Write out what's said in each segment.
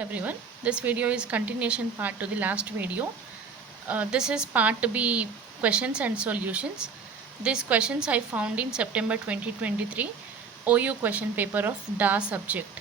Everyone, this video is continuation part to the last video. This is part B, questions and solutions. These questions I found in September 2023 OU question paper of DAA subject.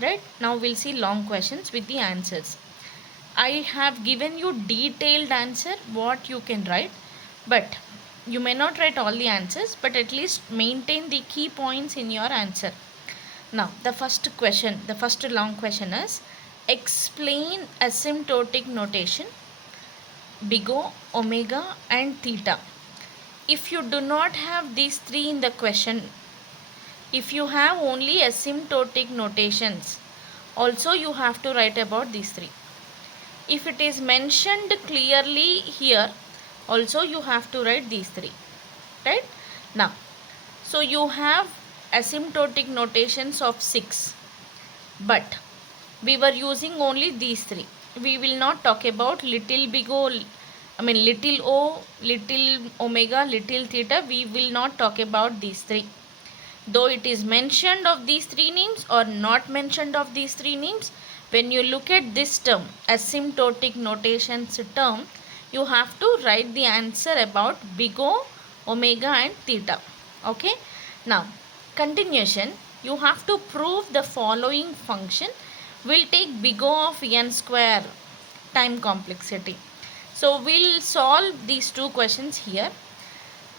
Right, now we'll see long questions with the answers. I have given you detailed answer what you can write, but you may not write all the answers, but at least maintain the key points in your answer. Now, the first long question is explain asymptotic notation, big O, omega and theta. If you do not have these three in the question, if you have only asymptotic notations, also you have to write about these three. If it is mentioned clearly here, also you have to write these three. Right? Now, so you have asymptotic notations of 6, but we were using only these three. We will not talk about little big O, little o, little omega, little theta. We will not talk about these three. Though it is mentioned of these three names or not mentioned of these three names, when you look at this term, asymptotic notations term, you have to write the answer about big O, omega and theta. Okay. Now, continuation, you have to prove the following function will take big O of n square time complexity. So, we'll solve these two questions here.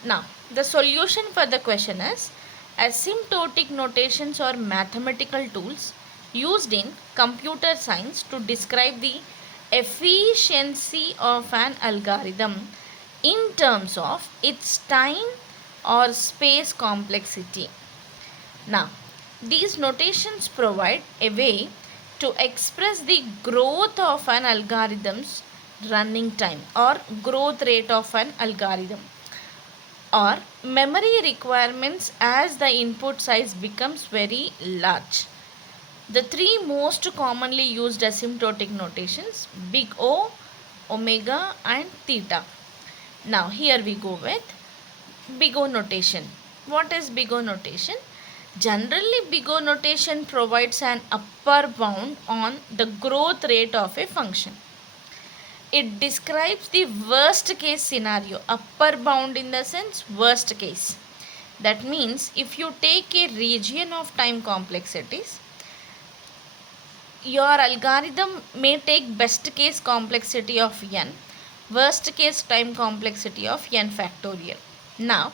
Now, the solution for the question is asymptotic notations are mathematical tools used in computer science to describe the efficiency of an algorithm in terms of its time or space complexity. Now, these notations provide a way to express the growth of an algorithm's running time or growth rate of an algorithm or memory requirements as the input size becomes very large. The three most commonly used asymptotic notations, big O, omega and theta. Now here we go with big O notation. What is big O notation? Generally, big O notation provides an upper bound on the growth rate of a function. It describes the worst case scenario. Upper bound in the sense worst case. That means if you take a region of time complexities, your algorithm may take best case complexity of n, worst case time complexity of n factorial. Now,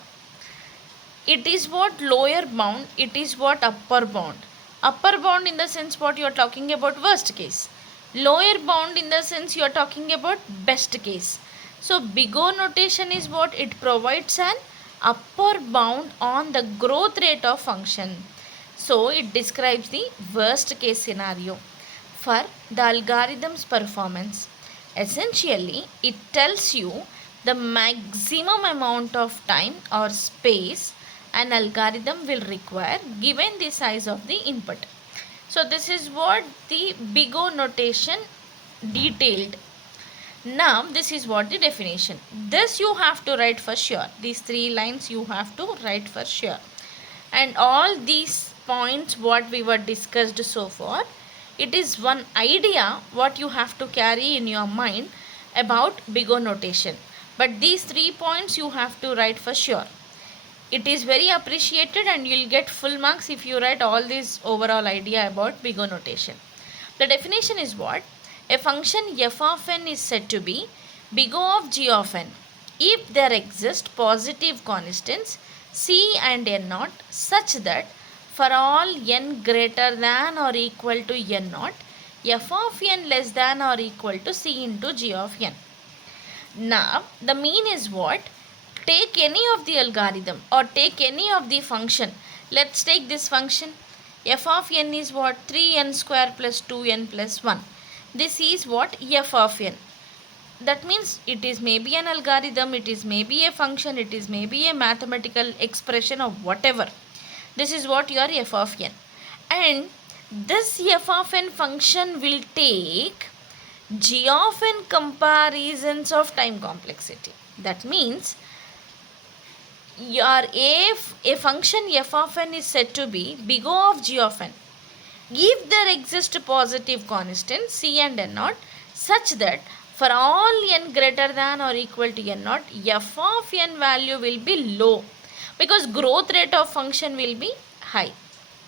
it is what lower bound, it is what upper bound. Upper bound in the sense what you are talking about worst case. Lower bound in the sense you are talking about best case. So big O notation is what? It provides an upper bound on the growth rate of function. So it describes the worst case scenario for the algorithm's performance. Essentially, it tells you the maximum amount of time or space an algorithm will require given the size of the input. So this is what the big O notation detailed. Now this is what the definition. This you have to write for sure. These three lines you have to write for sure. And all these points what we were discussed so far, it is one idea what you have to carry in your mind about big O notation. But these 3 points you have to write for sure. It is very appreciated and you will get full marks if you write all this overall idea about big O notation. The definition is what? A function f of n is said to be big O of g of n if there exist positive constants c and n naught such that for all n greater than or equal to n naught, f of n less than or equal to c into g of n. Now, the mean is what? Take any of the algorithm or take any of the function. Let's take this function. F of n is what? 3n square plus 2n plus 1. This is what? F of n. That means it is maybe an algorithm, it is maybe a function, it is maybe a mathematical expression or whatever. This is what your f of n. And this f of n function will take g of n comparisons of time complexity. That means your a function f of n is said to be big O of g of n. if there exists positive constant c and n naught such that for all n greater than or equal to n naught, f of n value will be low because growth rate of function will be high.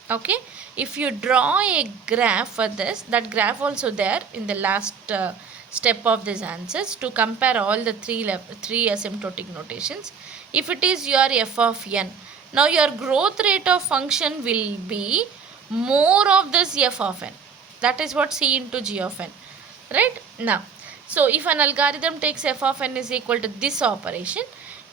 Okay, if you draw a graph for this, that graph also there in the last step of these answers to compare all the three asymptotic notations. If it is your f of n, now your growth rate of function will be more of this f of n, that is what c into g of n, right? Now, so if an algorithm takes f of n is equal to this operation,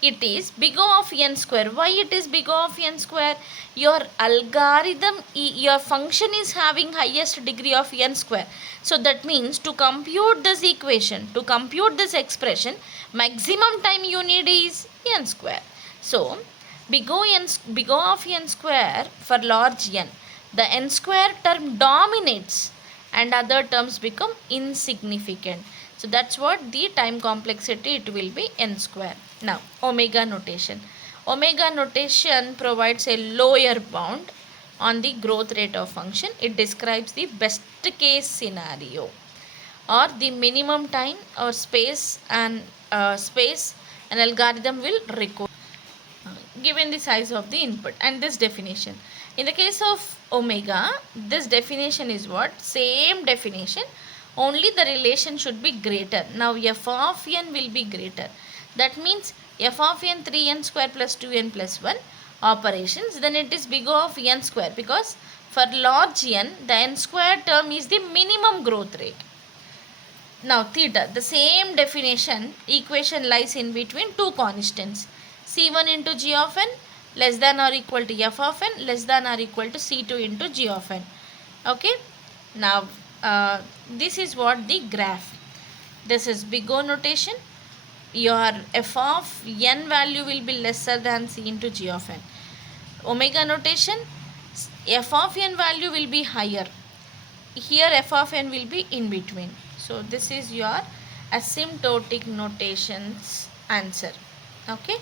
it is big O of n square. Why it is big O of n square? Your algorithm, your function is having highest degree of n square. So that means to compute this equation, to compute this expression, maximum time you need is n square. So big O of n square for large n, the n square term dominates and other terms become insignificant. So that's what the time complexity, it will be n square. Now, omega notation. Omega notation provides a lower bound on the growth rate of function. It describes the best case scenario or the minimum time or space an algorithm will require given the size of the input. And this definition, in the case of omega, this definition is what? Same definition, only the relation should be greater. Now f of n will be greater. That means f of n 3n square plus 2n plus 1 operations, then it is big O of n square because for large n, the n square term is the minimum growth rate. Now theta, the same definition, equation lies in between two constants. C1 into g of n less than or equal to f of n less than or equal to C2 into g of n. Okay. Now this is what the graph. This is big O notation. Your f of n value will be lesser than c into g of n. Omega notation, f of n value will be higher. Here f of n will be in between. So this is your asymptotic notations answer. Okay.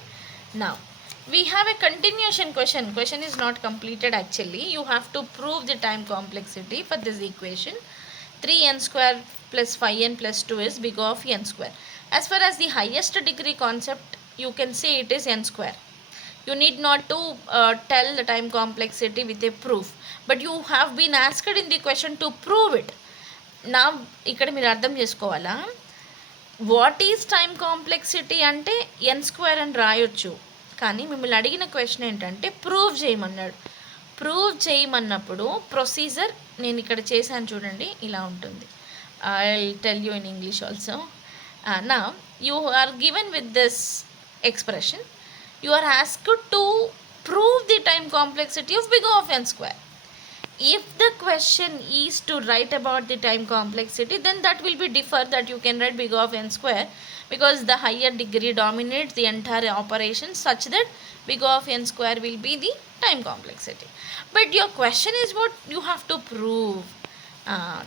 Now we have a continuation question. Question is not completed actually. You have to prove the time complexity for this equation. 3n square plus 5n plus 2 is big O of n square. As far as the highest degree concept, you can say it is n square. You need not to tell the time complexity with a proof. But you have been asked in the question to prove it. Now, ఇక్కడ మీరు అర్థం చేసుకోవాలా, what is time complexity అంటే ఎన్ square అని రాయొచ్చు, కానీ మిమ్మల్ని అడిగిన క్వశ్చన్ ఏంటంటే ప్రూవ్ చేయమన్నాడు. ప్రూవ్ చేయమన్నప్పుడు ప్రొసీజర్ నేను ఇక్కడ చేశాను చూడండి, ఇలా ఉంటుంది. I tell you in English also. Now you are given with this expression, you are asked to prove the time complexity of big O of n square. If the question is to write about the time complexity, then that will be differ, that you can write big O of n square because the higher degree dominates the entire operation such that big O of n square will be the time complexity. But your question is what you have to prove.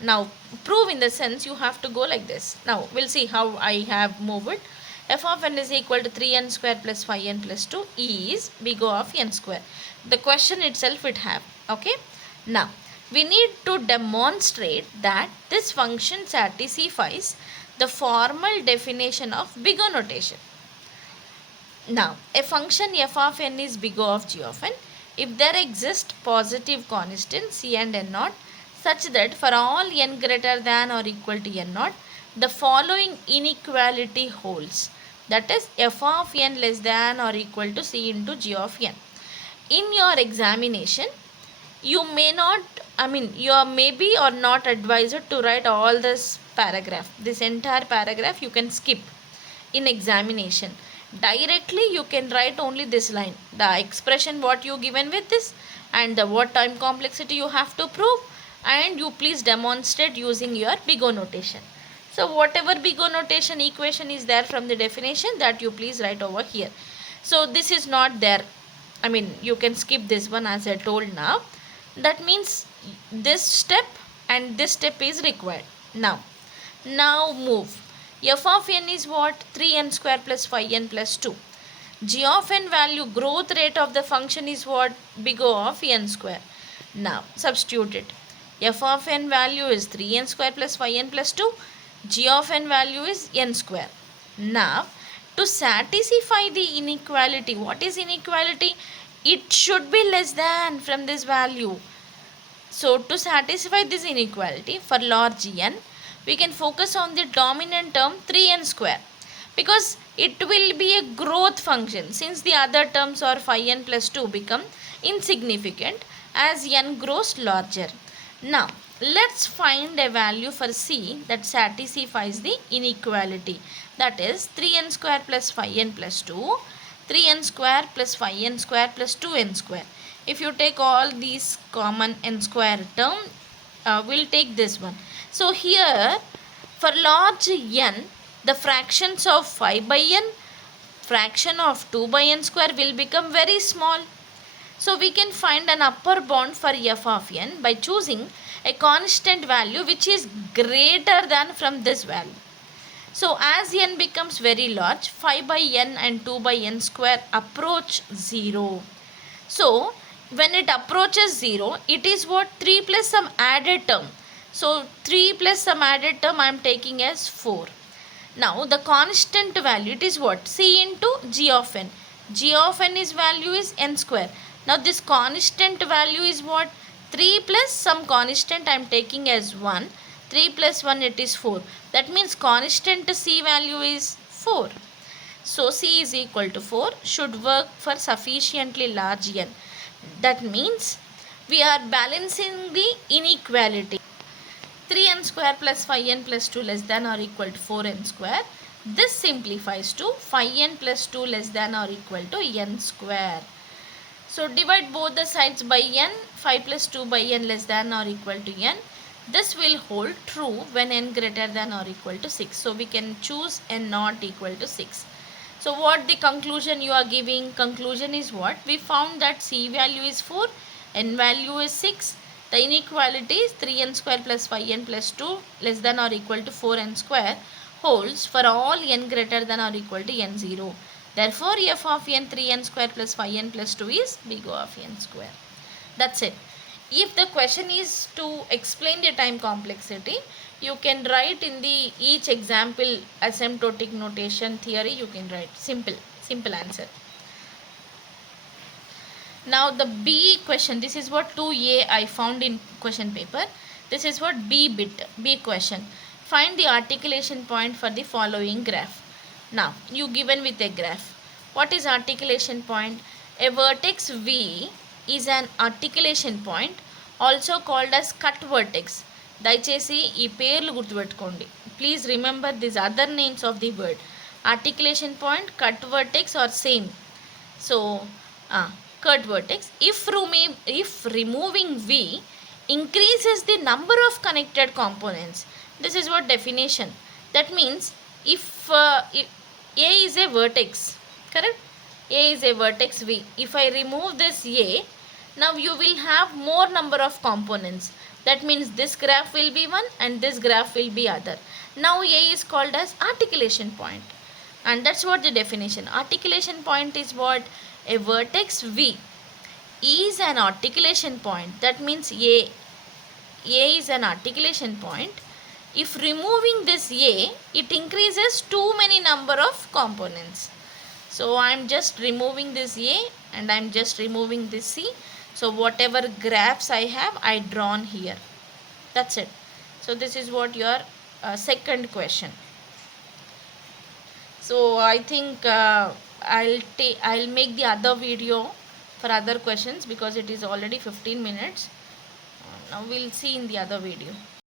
Now prove in the sense you have to go like this. Now we'll see how I have moved. F of n is equal to 3n square plus 5n plus 2 is big O of n square. The question itself it have. Okay. Now we need to demonstrate that this function satisfies the formal definition of big O notation. Now a function f of n is big O of g of n if there exist positive constants c and n naught such that for all n greater than or equal to n naught, the following inequality holds. That is f of n less than or equal to c into g of n. In your examination, you may not, you are maybe or not advised to write all this paragraph. This entire paragraph you can skip in examination. Directly you can write only this line. The expression what you given with this and the what time complexity you have to prove, and you please demonstrate using your big O notation. So whatever big O notation equation is there from the definition, that you please write over here. So this is not there. You can skip this one as I told now. That means this step and this step is required. Now move. F of n is what? 3n square plus 5n plus 2. G of n value, growth rate of the function is what? Big O of n square. Now substitute it. f of n value is 3n square plus 5n plus 2. G of n value is n square. Now, to satisfy the inequality, what is inequality? It should be less than from this value. So, to satisfy this inequality for large n, we can focus on the dominant term 3n square, because it will be a growth function since the other terms are 5n plus 2 become insignificant as n grows larger. Now, let's find a value for c that satisfies the inequality, that is 3n square plus 5n plus 2, 3n square plus 5n square plus 2n square. If you take all these common n square term, we'll take this one. So here for large n, the fractions of 5 by n, fraction of 2 by n square will become very small. So we can find an upper bound for f of n by choosing a constant value which is greater than from this value. So as n becomes very large, 5 by n and 2 by n square approach 0. So when it approaches 0, it is what? 3 plus some added term. So 3 plus some added term I am taking as 4. Now the constant value, it is what? C into g of n. G of n is value is n square. Now this constant value is what? 3 plus some constant I am taking as 1. 3 plus 1 it is 4. That means constant c value is 4. So c is equal to 4 should work for sufficiently large n. That means we are balancing the inequality. 3n square plus 5n plus 2 less than or equal to 4n square. This simplifies to 5n plus 2 less than or equal to n square. So divide both the sides by n. 5 plus 2 by n less than or equal to n. This will hold true when n greater than or equal to 6. So we can choose n not equal to 6. So what the conclusion you are giving? Conclusion is what? We found that c value is 4, n value is 6. The inequality is 3n square plus 5n plus 2 less than or equal to 4n square holds for all n greater than or equal to n0. Therefore, f of n 3n square plus 5n plus 2 is big O of n square. That's it. If the question is to explain the time complexity, you can write in the each example asymptotic notation theory, you can write simple answer. Now the B question, this is what 2A I found in question paper. This is what B bit, B question. Find the articulation point for the following graph. Now you given with a graph. What is articulation point? A vertex V is an articulation point, also called as cut vertex. దయచేసి ఈ పేర్లు గుర్తుపెట్టుకోండి. Please remember this other names of the word. Articulation point, cut vertex are same. So cut vertex. If removing V increases the number of connected components. This is what definition. That means if A is a vertex, correct? A is a vertex V. If I remove this A, now you will have more number of components. That means this graph will be one and this graph will be other. Now A is called as articulation point. And that's what the definition. Articulation point is what? A vertex V is an articulation point. That means A is an articulation point. If removing this A, it increases too many number of components. So I am just removing this A and I am just removing this C. So whatever graphs I have, I drawn here. That's it. So this is what your second question. So I think I'll make the other video for other questions because it is already 15 minutes. Now we'll see in the other video.